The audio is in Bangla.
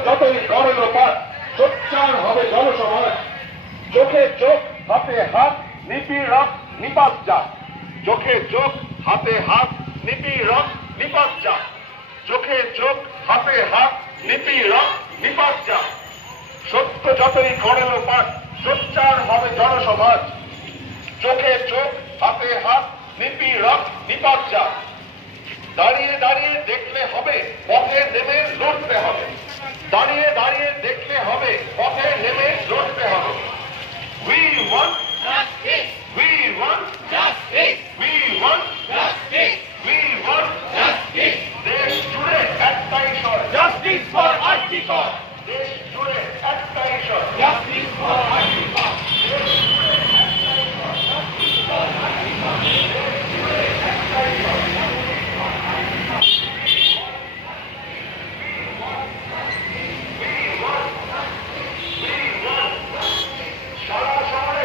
যতই করে লোপাট সোচ্চার হবে জনসমাজ। চোখে চোখ হাতে হাত নিপীড়ক নিপাত যাক। চোখে চোখ হাতে হাত নিপীড়ক নিপাত যাক। চোখে চোখ হাতে হাত নিপীড়ক নিপাত যাক। সত্য যতই করে লোপাট সোচ্চার হবে জনসমাজ। চোখে চোখ হাতে হাত নিপীড়ক নিপাত যাক। দাঁড়িয়ে দাঁড়িয়ে দেখলে হবে, পথে নেমে লড়তে হবে। দাঁড়িয়ে দাঁড়িয়ে দেখলে হবে, পথে নেমে লড়তে হবে। We want